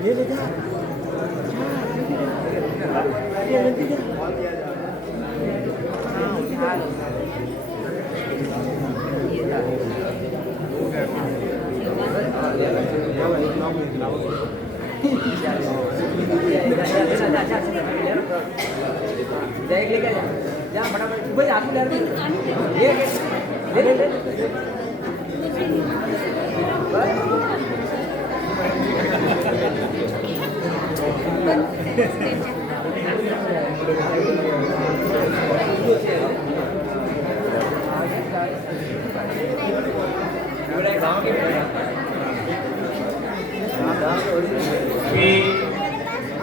ये ले जा ये ले जा जा फटाफट भाई आगे ले ले ले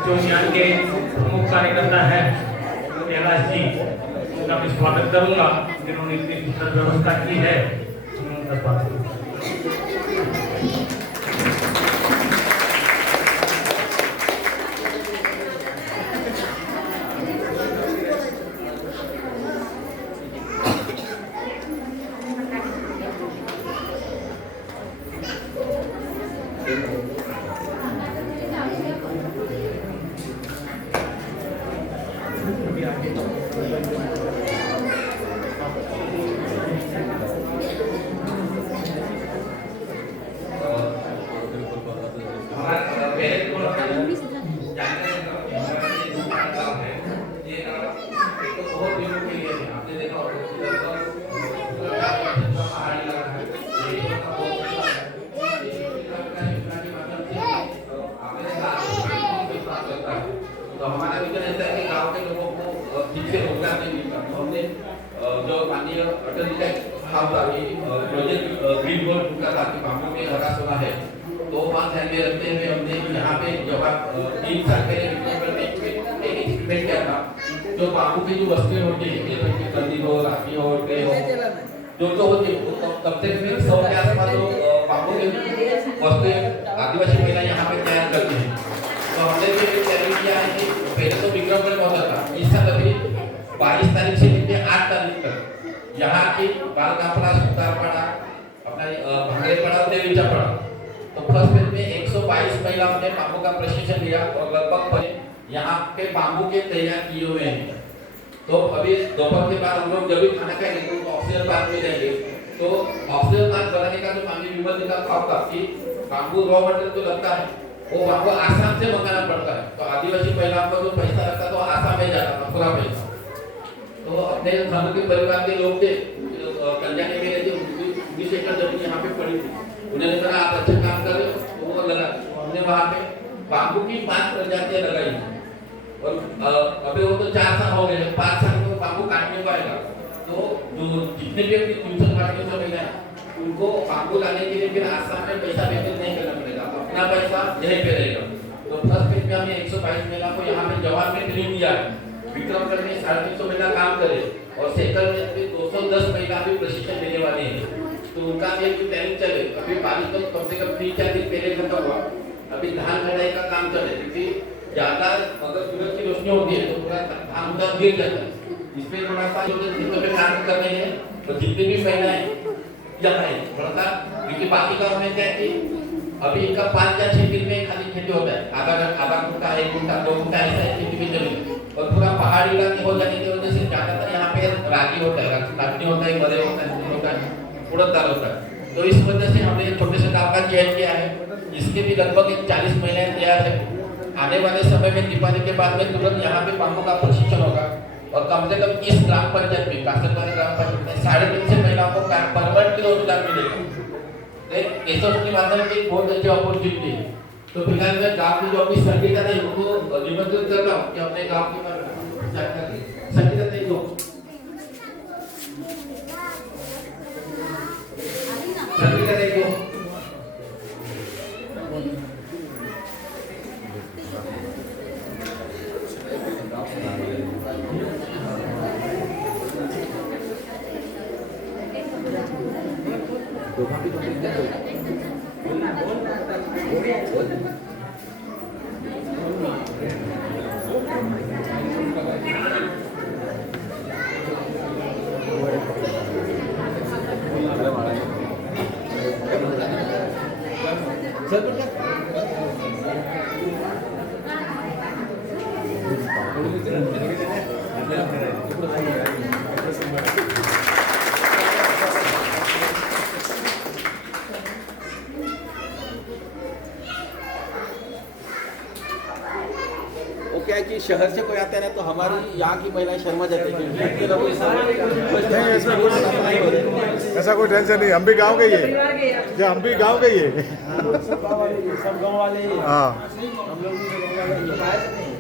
जो यहाँ के प्रमुख कार्यकर्ता है कैलाश जी, उनका मैं स्वागत करूंगा जिन्होंने इतनी सुंदर व्यवस्था की है। तो हमारा विजन ऐसा है कि गांव के लोगों को ठीक से रोजगार नहीं मिलता। तो हमने जो माननीय अटल जी का प्रोजेक्ट ग्रीन गोल्ड का था कि बांबू में हरा सोना है, तो बात ध्यान में रखते हुए हमने यहाँ पे जब 3 साल पहले एक एक्सपेरिमेंट किया था। जो बांबू की जो वस्तुएं होती है जैसे कि कंदी हो, राखी हो, ट्रे हो, जो होती है तब तक में 100 के आसपास बांबू की वस्तुएं आदिवासी महिला यहाँ पे तैयार करती है। तो हमने भी तैयारी किया है कि पहले तो विक्रमगढ़ में होता था, इस साल अभी 22 तारीख से लेकर 8 तारीख तक यहाँ की बालकापड़ा, सुतारपाड़ा, अपना भांगड़ेपाड़ा और देवीचापाड़ा, तो फर्स्ट फेज में 122 महिलाओं ने बांबू का प्रशिक्षण लिया और लगभग यहाँ पे बांबू के तैयार किए हुए हैं। तो अभी दोपहर के बाद हम लोग जब भी खाना खाएंगे तो ऑक्सीजन पार्क में जाएंगे। तो ऑक्सीजन पार्क बनाने का जो माननीय विमल जी का भाव था कि बांबू रॉ मटेरियल जो लगता है वो बांबू आसाम से मंगाना पड़ता है। तो आदिवासी महिलाओं का जो पैसा लगता तो आसाम में जाता था पूरा पैसा। तो अपने हम के परिवार के लोग थे कल्याणी में रहते, 19 एकड़ जमीन यहाँ पे पड़ी थी। उन्होंने कहा आप अच्छा काम कर रहे हो, तो वो लगा हमने वहाँ पे बांबू की 5 प्रजातियां लगाई और अभी वो तो 4 साल हो गए, 5 साल में बांबू काटने पाएगा। तो जो जितने भी अपनी 300 महिला है उनको बांबू लाने के लिए फिर आसाम में पैसा पेमेंट नहीं करना पड़ेगा, अपना पैसा यहीं पे रहेगा। तो फर्स्ट फेज में हमने 122 महिला को यहाँ पे जवान में ट्रेनिंग दिया है। विक्रमगढ़ में 350 महिला काम करे और सेकंड में भी 210 महिला भी प्रशिक्षण देने वाले हैं। तो उनका भी एक ट्रेनिंग चले। अभी बारिश तो कम से कम 3-4 दिन पहले खत्म हुआ। अभी धान कटाई का काम चले, क्योंकि ज्यादा अगर सूरज की रोशनी होती है तो पूरा धान उधर गिर जाता है। इसमें थोड़ा सा खेतों में काम करने हैं और जितनी भी महिलाएं यहाँ है थोड़ा सा, क्योंकि बाकी गाँव में क्या है कि अभी इनका 5 या 6 दिन में खाली खेती होता है, आधा गुंठा 1 गुंठा 2 गुंठा ऐसा है खेती में जमीन। और पूरा पहाड़ी इलाके हो जाने की वजह से ज्यादातर यहाँ पे रागी होता है, रागी होता है, मरे होता है, उड़द दाल होता है। तो इस वजह से हमने छोटे से काम का चयन किया है। इसके भी लगभग 40 महिलाएं तैयार है। आने वाले समय में दीपावली के बाद में तुरंत यहाँ पे बांबू का प्रशिक्षण होगा और कम से कम इस ग्राम पंचायत में कासरवाड़ी ग्राम पंचायत में 350 महिलाओं को परमानेंट रोजगार मिलेगा। ऐसा उसके माध्यम में बहुत अच्छी अपॉर्चुनिटी है। तो फिलहाल मैं गाँव की जो अपनी संगीता है उनको निमंत्रित कर रहा हूँ कि अपने गाँव की संगीता नहीं दो संगीता देखो क्या है कि शहर से कोई आता है ना तो हमारी यहाँ की महिलाएं शर्मा जाती है नहीं, इसमें कुछ ऐसा कोई टेंशन नहीं, हम भी गाँव के ही है, हम भी गाँव के ही है। सब गाँव वाले ही हैं। हाँ, हम लोग भी गाँव वाले ही हैं।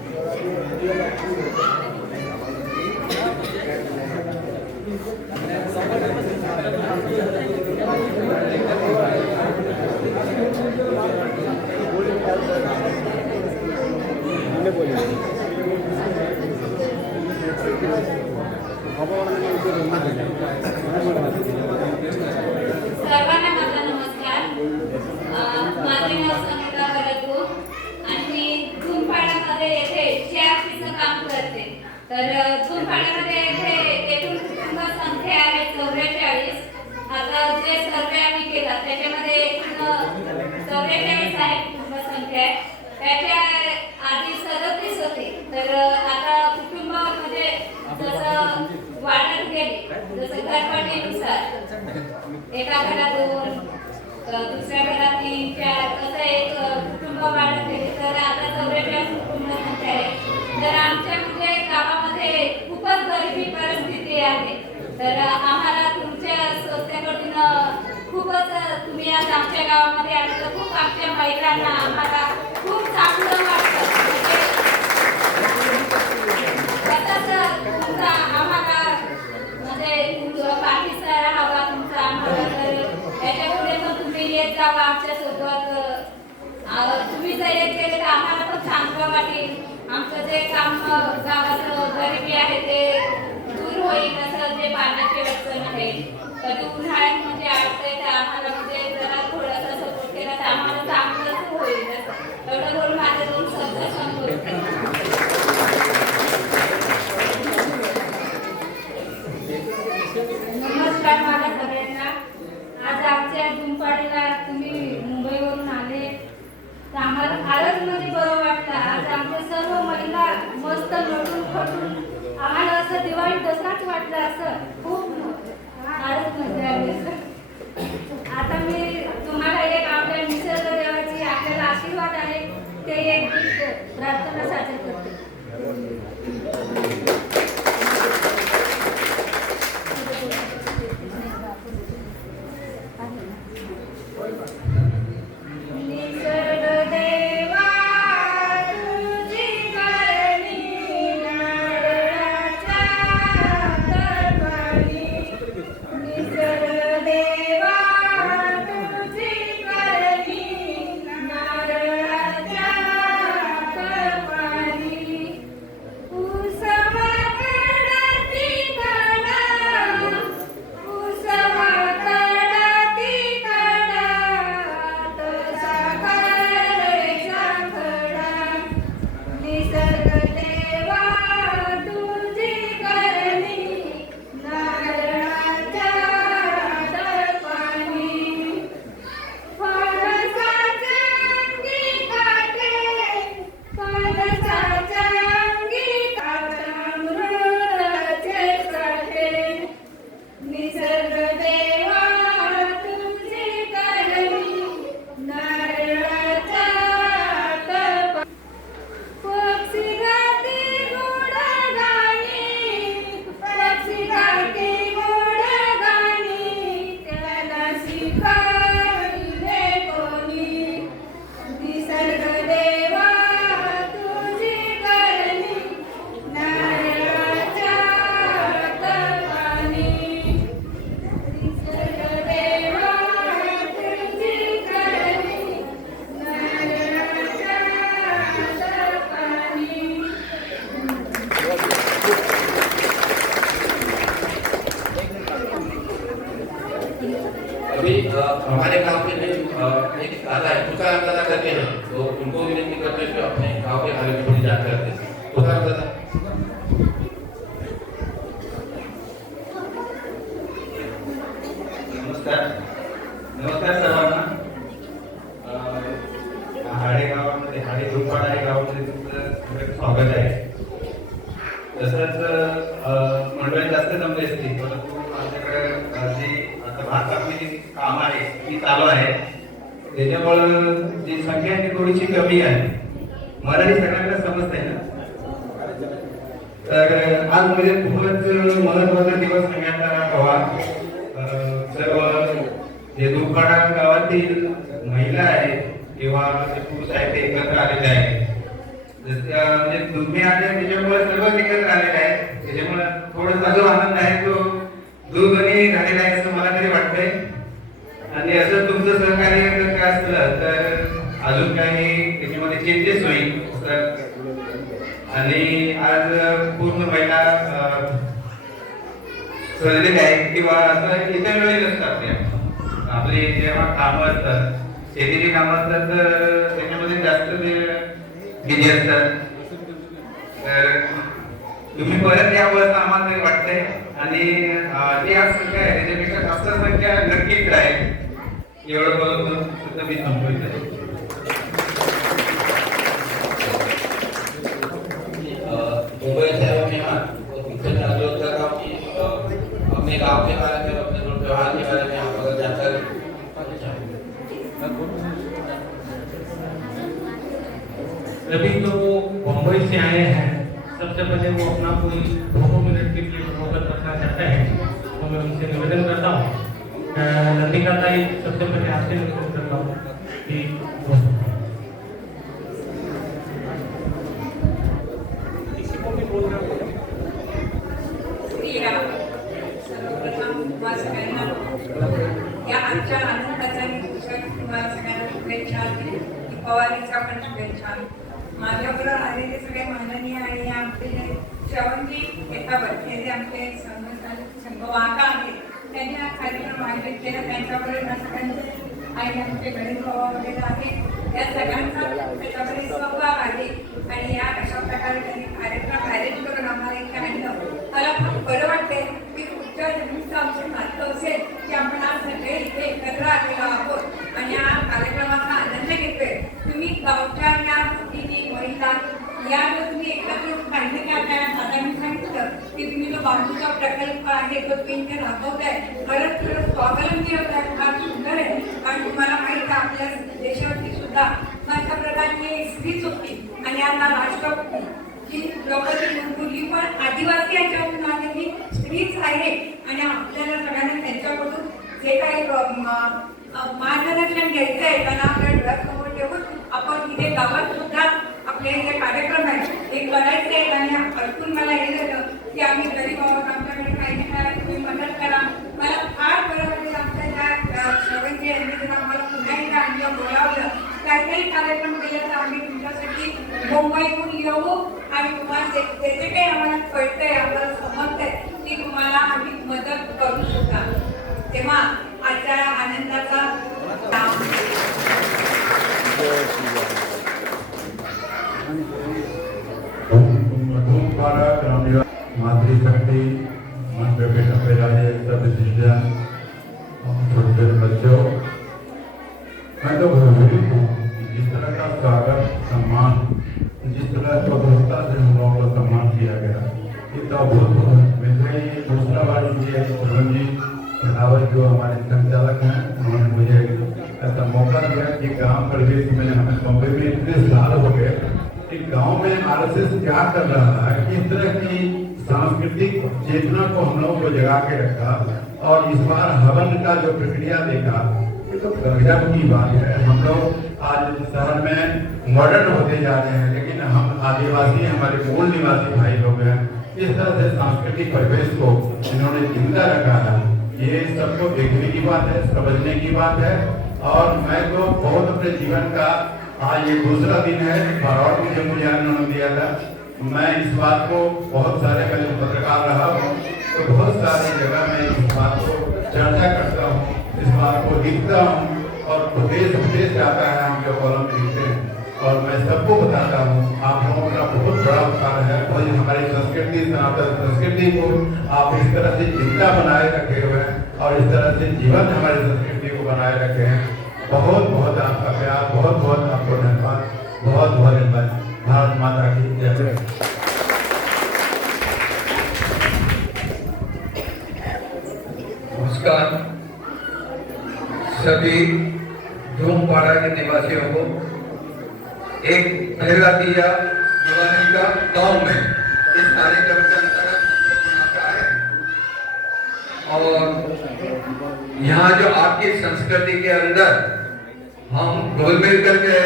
सर्वांना माझा नमस्कार. माझे नाव संगीता वरदू आणि मी धुमपाड्यामध्ये येथे शेअरचं काम करते. तर धुमपाड्यामध्ये येथे एकूण कुटुंब संख्या आहे 44. आता जे सर्वे आम्ही केला त्याच्यामध्ये एकूण 44 आहे कुटुंब संख्या. त्याच्या आधी 37 होते. तर आता कुटुंब म्हणजे जसं वाढत गेले, जसं घरपट्टीनुसार एका घरात 2, दुसऱ्या घरात 3, 4 असं एक कुटुंब वाढत गेले. तर आता 44 कुटुंब संख्या आहे. तर आमच्या म्हणजे गावामध्ये खूपच गरिबी परिस्थिती आहे. तर आम्हाला तुमच्या संस्थेकडून खूपच तुम्ही आज आमच्या गावामध्ये आले तर खूप आमच्या महिलांना आम्हाला खूप चांगलं वाटतं. तसंच तुमचा आम्हाला म्हणजे पाठीसा हवा तुमचा आम्हाला. तर त्याच्यापुढे पण तुम्ही येत जावा आमच्यासोबत. तुम्ही जर येत गेले तर आम्हाला पण चांगलं वाटेल. आमचं जे काम गावाचं गरिबी आहे ते दूर होईल. असं जे पाण्याची अडचण आहे कधी उन्हाळ्यात म्हणजे अडचण तर आम्हाला म्हणजे जरा थोडासा सपोर्ट केला तर आम्हाला चांगलंच होईल. एवढं बोलून माझे 2 शब्द संपवते. नमस्कार माझ्या सगळ्यांना. आज आमच्या धुमपाडीला तुम्ही मुंबईवरून आले तर आम्हाला फारच म्हणजे बरं वाटतं. आज आमच्या सर्व महिला मस्त नटून खटून आम्हाला असं दिवाळी दसराच वाटलं. असं खूप फारच मजा आली. आता मी तुम्हाला एक आपल्या निसर्ग देवाची आपल्याला आशीर्वाद आहे ते एक गीत प्रार्थना सादर करते. हमारे गांव के एक दादा है, तुकाराम दादा करके हैं, तो उनको विनती करते हैं कि अपने गांव के बारे में थोड़ी जानकारी दें. तुकाराम दादा. नमस्कार सर्वांना. हाडे गावामध्ये हाडे धुमपाडा या गावामध्ये तुमचं स्वागत आहे. तसंच मंडळी जास्त जमले असतील परंतु आमच्याकडे जी आता भात कापणीची काम आहे ती चालू आहे. त्याच्यामुळं जी संख्या आहे ती थोडीशी कमी आहे. मराठी सगळ्यांना समजते ना. तर आज म्हणजे खूपच महत्त्वाचा दिवस सांगण्यात आला हवा. सर्व जे दुपाडा गावातील महिला आहेत किंवा जे पुरुष आहेत ते एकत्र आलेले आहेत. म्हणजे तुम्ही आले त्याच्यामुळे सर्व एकत्र आलेले आहेत. त्याच्यामुळे थोडासा जो आनंद आहे तो दुर्गणी झालेला आहे असं मला तरी वाटतंय. आणि असं तुमचं सहकार्य जर काय असलं तर अजून काही त्याच्यामध्ये चेंजेस होईल. आणि आज पूर्ण महिला सजलेल्या आहेत किंवा असं इतर वेळी नसतात त्या. आपली जेव्हा कामं असतात, शेतीची कामं असतात तर त्याच्यामध्ये जास्त ते बिझी असतात. तर तुम्ही परत यावं असं आम्हाला तरी वाटतंय. आणि जी आज संख्या आहे त्याच्यापेक्षा जास्त संख्या नक्कीच आहे. एवढं बोलून सुद्धा मी थांबवतो. मुंबई से आए मेहमान तो उनसे मैं अनुरोध कर रहा हूँ कि अपने गांव के बारे में, अपने त्योहार के बारे में आप अगर जानकारी अभी तो मुंबई से आए हैं, सबसे पहले वो अपना कोई 2 मिनट के लिए अवगत रखना चाहते हैं तो मैं उनसे निवेदन करता हूँ. लतिका ताई, सबसे पहले आपसे निवेदन करता हूँ कि किसी को भी बोलना पड़ेगा. श्रीराम. सर्वप्रथम तुम्हाला सगळ्यांना या आजच्या आनंदाचा तुम्हाला सगळ्यांना शुभेच्छा. दीपावलीच्या पण शुभेच्छा. माझ्याबरोबर आलेले सगळे माननीय आणि आमचे जे श्रवणजी एका बसलेले आमचे संघ वाका आहेत त्यांनी हा कार्यक्रम आयोजित केला. त्यांच्याबरोबर या सगळ्यांचे आणि आमचे गणेश बाबा वगैरे आहेत या सगळ्यांचा त्याच्यामध्ये सहभाग आहे. आणि या अशा प्रकारे त्यांनी कार्यक्रम अरेंज करून आम्हाला इथे आणलं. मला खूप बरं वाटते की पुढच्या जन्मीचं आमचं नातं असेल की आपण आज सगळे इथे एकत्र आलेलो आहोत आणि हा कार्यक्रमाचा आनंद घेतोय. तुम्ही गावच्या या भगिनी महिला या तुम्ही एकत्र सांगितलं की आपल्याला दादांनी सांगितलं की तुम्ही जो बांबूचा प्रकल्प आहे तो तुम्ही इथे राबवताय. खरंच खरंच स्वावलंबी होत आहे. फार सुंदर आहे. कारण तुम्हाला माहिती आहे आपल्या देशावरती सुद्धा पंतप्रधान ही स्त्रीच होती आणि आता राष्ट्रपती जी द्रौपदी मुर्मू पण आदिवासी याच्यावरून आलेली स्त्रीच आहे. आणि आपल्याला सगळ्यांना त्यांच्याकडून जे काही मार्गदर्शन घ्यायचं आहे त्यांना आपल्या डोळ्यासमोर ठेवून आपण इथे गावात सुद्धा आपले जे कार्यक्रम आहे हे करायचे आहेत. आणि ऐकून मला हे झालं की आम्ही गरीब आहोत, आमच्याकडे काही नाही करा, तुम्ही मदत करा. मला फार बरं वाटेल आमच्या ज्या श्रवणजी यांनी जर आम्हाला पुन्हा एकदा आणलं बोलावलं काही कार्यक्रम केले तर आम्ही तुमच्यासाठी मुंबईहून येऊ आणि तुम्हाला जे जे काही आम्हाला कळतंय आम्हाला समजतंय ती तुम्हाला आम्ही मदत करू सुद्धा. तेव्हा आजच्या आनंदाचा मातृशक्ति सब शिष्या छोटे छोटे बच्चों, मैं तो भयभीत हूँ जिस तरह का स्वागत सम्मान, जिस तरह स्वतंत्रता से हम लोगों का सम्मान किया गया. इतना बहुत मेरे दूसरा बार ये श्रवण जी रावत जो हमारे संचालक हैं उन्होंने मुझे ऐसा मौका दिया कि गांव परिवेश में हमें बम्बई में इतने साल हो गए कि गांव में आरएसएस क्या कर रहा है, किस तरह की सांस्कृतिक चेतना को हम लोगों को जगा के रखा. और इस बार हवन का जो प्रक्रिया देखा ये तो गजब की बात है. हम लोग आज शहर में मॉडर्न होते जा रहे हैं लेकिन हम आदिवासी हमारे मूल निवासी भाई लोग हैं. इस तरह से सांस्कृतिक परिवेश को इन्होंने जिंदा रखा है. ये सबको देखने की बात है, समझने की बात है. और मैं तो बहुत अपने जीवन का आज ये दूसरा दिन है फॉरवर्ड मुझे उन्होंने दिया था. मैं इस बात को बहुत सारे पहले पत्रकार रहा हूँ तो बहुत सारी जगह मैं इस बात को चर्चा करता हूँ, इस बात को लिखता हूँ और प्रदेश विदेश जाता है हम जो कॉलम लिखते हैं. और मैं सबको बताता हूँ आप लोगों का बहुत बड़ा उपकार है. और हमारी संस्कृति सनातन संस्कृति को आप इस तरह से जिंदा बनाए रखे हुए हैं और इस तरह से जीवन हमारी संस्कृति को बनाए रखे हैं. बहुत बहुत आपका प्यार, बहुत बहुत आपको धन्यवाद, बहुत बहुत धन्यवाद. भारत माता की जय. नमस्कार सभी धूमपाड़ा के निवासियों को. एक पहला दिया दिवाली का गांव में इस कार्यक्रम के अंतर्गत मनाता है। और यहाँ जो आपकी संस्कृति के अंदर हम घुल मिल करके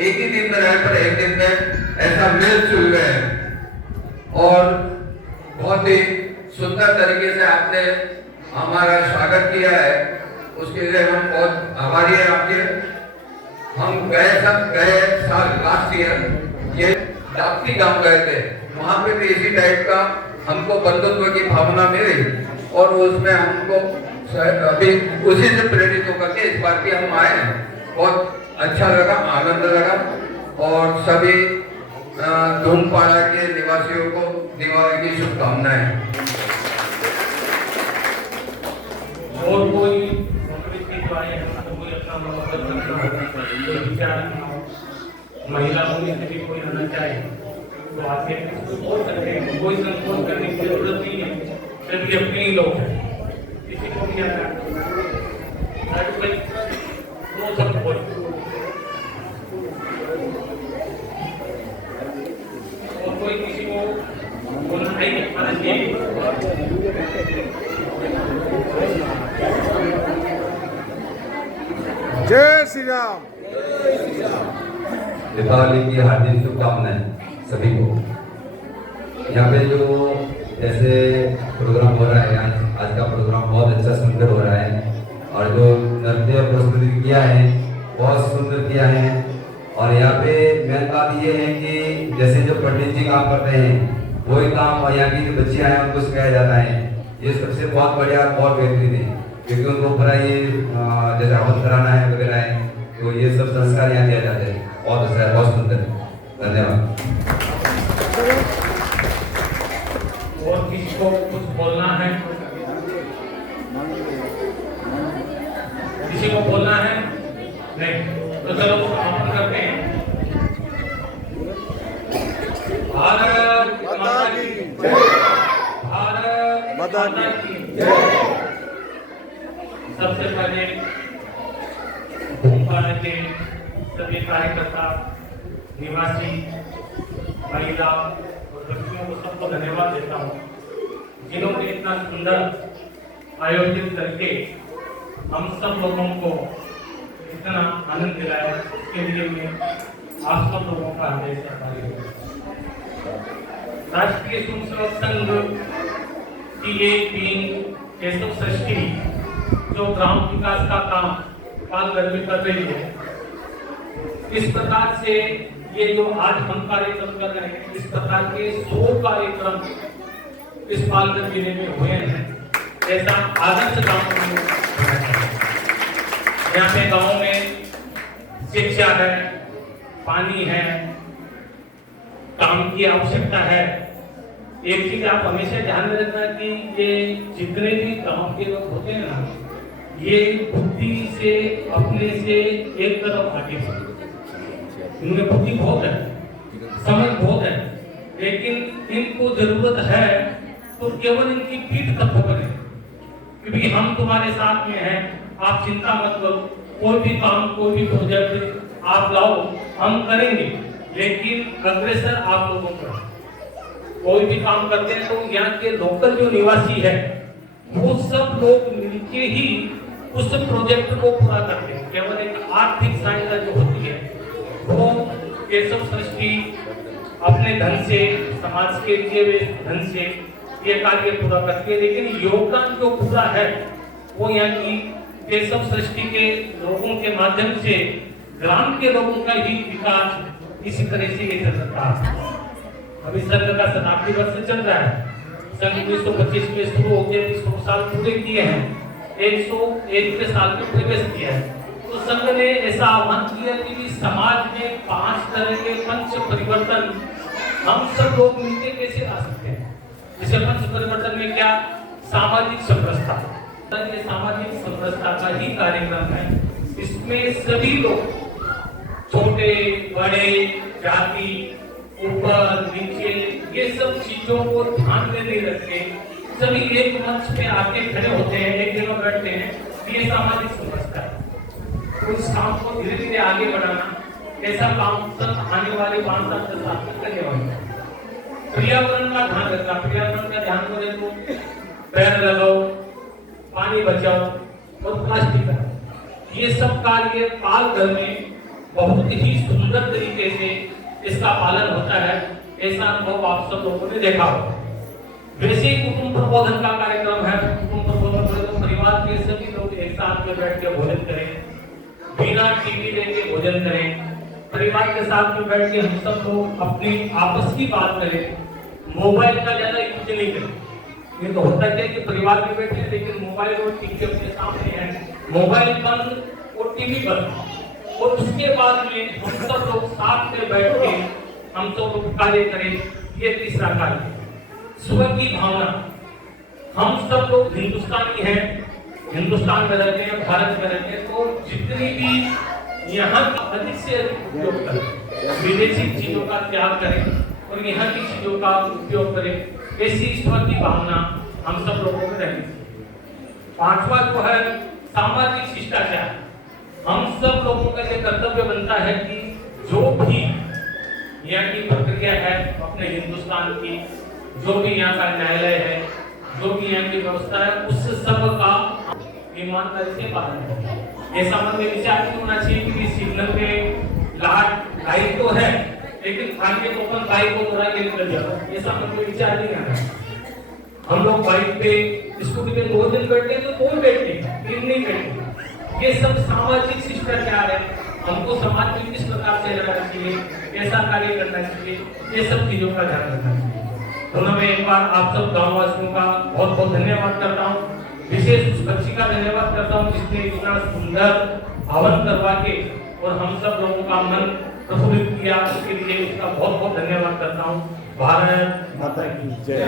एक ही दिन में रहे, पर एक दिन में ऐसा मिल जुल गए और बहुत ही सुंदर तरीके से आपने हमारा स्वागत किया है, उसके लिए हम बहुत आभारी हैं आपके। हम गए साल लास्ट ईयर ये दाप्ती गांव गए थे, वहां पे भी इसी टाइप का हमको बंधुत्व की भावना मिली और उसमें हमको अभी उसी से प्रेरित होकर के इस बार भी हम आए हैं। बहुत अच्छा लगा, आनंद लगा और सभी धूमपाड़ा के निवासियों को दिवाली की शुभकामनाएं। और कोई जो आए हैं तो कोई अपना मनोबल रखना हो, कोई विचार महिला होने से भी कोई रहना चाहे तो आगे बोल सकते हैं, कोई संकोच करने की जरूरत नहीं है, सभी अपने ही लोग हैं, किसी को भी आता वो सब बोल और कोई किसी को बोलना नहीं जय श्री राम। दीपावली की हार्दिक शुभकामनाएं सभी को। यहाँ पे जो जैसे प्रोग्राम हो रहा है, आज का प्रोग्राम बहुत अच्छा सुंदर हो रहा है और जो नृत्य प्रस्तुत किया है बहुत सुंदर किया है। और यहाँ पे मेन बात ये है कि जैसे जो पंडित जी काम करते हैं वही काम और यहाँ की जो बच्चियाँ हैं उनको सिखाया जाता है, ये सबसे बहुत बढ़िया और बेहतरीन है, क्योंकि उनको पूरा ये जैसे हवन कराना है वगैरह है, तो ये सब संस्कार यहाँ दिया जाता है। बहुत अच्छा है, बहुत सुंदर है। धन्यवाद। और किसी को कुछ बोलना है, किसी को बोलना है नहीं तो चलो समापन करते हैं। भारत माता की जय। भारत माता की जय। सबसे पहले भोपाल के सभी कार्यकर्ता, निवासी, महिला और बच्चियों को सबको धन्यवाद देता हूँ, जिन्होंने इतना सुंदर आयोजित करके हम सब लोगों को इतना आनंद दिलाया, इसके लिए मैं आप सब लोगों का हमेशा आभारी हूँ। राष्ट्रीय स्वयंसेवक संघ की ये टीम केशव षष्ठी जो ग्राम विकास का काम पाल गर्मी कर रही है, इस प्रकार से ये जो आज हम कार्यक्रम कर रहे हैं, इस प्रकार के 100 कार्यक्रम इस पालघर जिले में हुए हैं, ऐसा आदर्श गांव में यहाँ पे गांव में शिक्षा है, पानी है, काम की आवश्यकता है। एक चीज आप हमेशा ध्यान में रखना कि ये जितने भी गांव के लोग होते हैं ना, ये बुद्धि से अपने से एक तरफ आगे हैं, इनमें बुद्धि बहुत है, समझ बहुत है, लेकिन इनको जरूरत है तो केवल इनकी पीठ तक बने, क्योंकि हम तुम्हारे साथ में हैं, आप चिंता मत करो, कोई भी काम, कोई भी प्रोजेक्ट आप लाओ, हम करेंगे, लेकिन अग्रसर आप लोगों का कोई भी काम करते हैं तो यहाँ के लोकल जो निवासी है वो सब लोग मिलके ही उस प्रोजेक्ट को पूरा करते हैं। केवल एक आर्थिक सहायता जो होती है वो केशव षष्ठी अपने धन से, समाज के लिए वे धन से ये कार्य पूरा करती है, लेकिन योगदान जो पूरा है वो यहाँ की केशव षष्ठी के लोगों के माध्यम से ग्राम के लोगों का ही विकास इसी तरह से ये चल सकता है। अभी संघ का शताब्दी वर्ष चल रहा है, संघ 1925 में शुरू हो गया, 100 साल पूरे किए हैं, 101 साल में प्रवेश किया है। तो संघ ने ऐसा आह्वान किया कि समाज में 5 तरह के पंच परिवर्तन हम सब लोग मिलकर कैसे ला सकते हैं। जैसे पंच परिवर्तन में क्या, सामाजिक समरसता, ये सामाजिक समरसता का ही कार्यक्रम है। इसमें सभी लोग छोटे बड़े, जाति, ऊपर नीचे, ये सब चीजों को ध्यान में नहीं रखते, सभी एक मंच पे आके खड़े होते हैं, एक जगह बैठते हैं, ये सामाजिक समरसता है। उस काम को धीरे धीरे आगे बढ़ाना, ऐसा काम सब आने वाले 5 साल 10 साल तक करने वाले हैं। पर्यावरण का ध्यान रखना। पर्यावरण का ध्यान को देखो, पेड़ लगाओ, पानी बचाओ और प्लास्टिक हटाओ। ये सब कार्य पाल घर में बहुत ही सुंदर तरीके से इसका पालन होता है। ऐसा अनुभव आप सब लोगों ने देखा होगा। वैसे ही कुटुंब प्रबोधन का कार्यक्रम है। कुटुंब प्रबोधन में तो परिवार के सभी लोग एक साथ में बैठ के भोजन करें, बिना टीवी देखे भोजन करें, परिवार के साथ में बैठ के हम सब लोग अपनी आपस की बात करें, मोबाइल का ज्यादा यूज नहीं करें। ये तो होता है कि परिवार में बैठे हैं लेकिन मोबाइल और टीवी अपने सामने है, मोबाइल बंद और टीवी बंद, और उसके बाद में हम सब लोग साथ में बैठ के हम सब लोग कार्य करें। ये तीसरा कार्य, स्व की भावना। हम सब लोग हिंदुस्तानी हैं, हिंदुस्तान में रहते हैं, भारत में रहते हैं, तो जितनी भी यहाँ का अधिक से अधिक उपयोग करें, विदेशी चीजों का त्याग करें और यहाँ की चीजों का उपयोग करें। ऐसी स्व की भावना हम सब लोगों में रहनी चाहिए। पांचवा जो है सामाजिक शिष्टाचार। हम सब लोगों का ये कर्तव्य बनता है कि जो भी यहाँ की प्रक्रिया है अपने हिंदुस्तान की, जो भी यहाँ का न्यायालय है, जो भी यहाँ की व्यवस्था है, उस सब का ईमानदारी से पालन करें। ऐसा मन में विचार नहीं होना चाहिए कि सिग्नल पे लाइट तो है लेकिन आगे तो अपन बाइक को थोड़ा के निकल जाओ, ऐसा मन में विचार नहीं आना। हम लोग बाइक पे स्कूटी पे 2 दिन बैठते हैं तो कौन बैठते हैं, 3 नहीं बैठते। ये सब सामाजिक शिष्टाचार है। हमको समाज में किस प्रकार से रहना चाहिए, कैसा कार्य करना चाहिए, ये सब चीजों का ध्यान रखना चाहिए। तो मैं एक बार आप सब गांववासियों का बहुत बहुत धन्यवाद करता हूँ। विशेष उस बच्ची का धन्यवाद करता हूँ जिसने इतना सुंदर हवन करवा के और हम सब लोगों का मन प्रफुल्लित किया, उसके लिए उसका बहुत बहुत धन्यवाद करता हूँ। भारत माता की जय।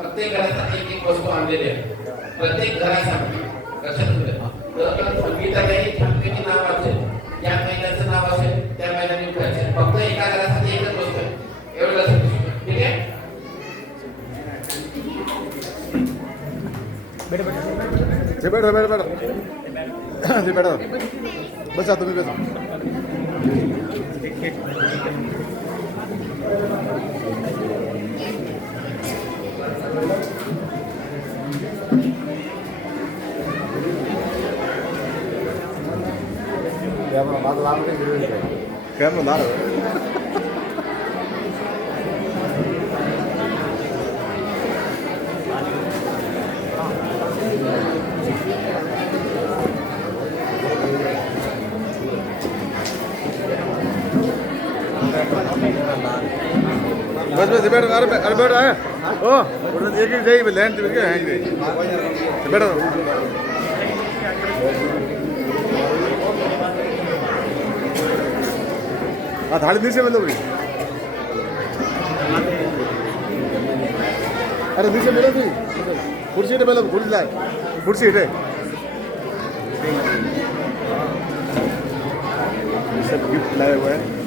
प्रत्येक घरासाठी एक वस्तू आणलेली आहे, प्रत्येक घरासाठी संगीताच्याही छानपैकी नाव असेल, या महिन्याचं नाव असेल, त्या महिन्याने उठायचं, फक्त एका घरासाठी एकच वस्तू आहे, एवढं लक्षात ठेवा. ठीक आहे. बैठो बैठो बैठो जी बैठो, बसा तुम्ही बसा. कैमरा ला रहे बस बस बैठो. अरे बैठो है ओ एक एक जाइए लैंड के हैंगे बैठो. हाँ थाली नीचे मतलब अरे नीचे मिलो थी कुर्सी है पहले कुर्सी लाए कुर्सी है सब गिफ्ट लाए हुए हैं.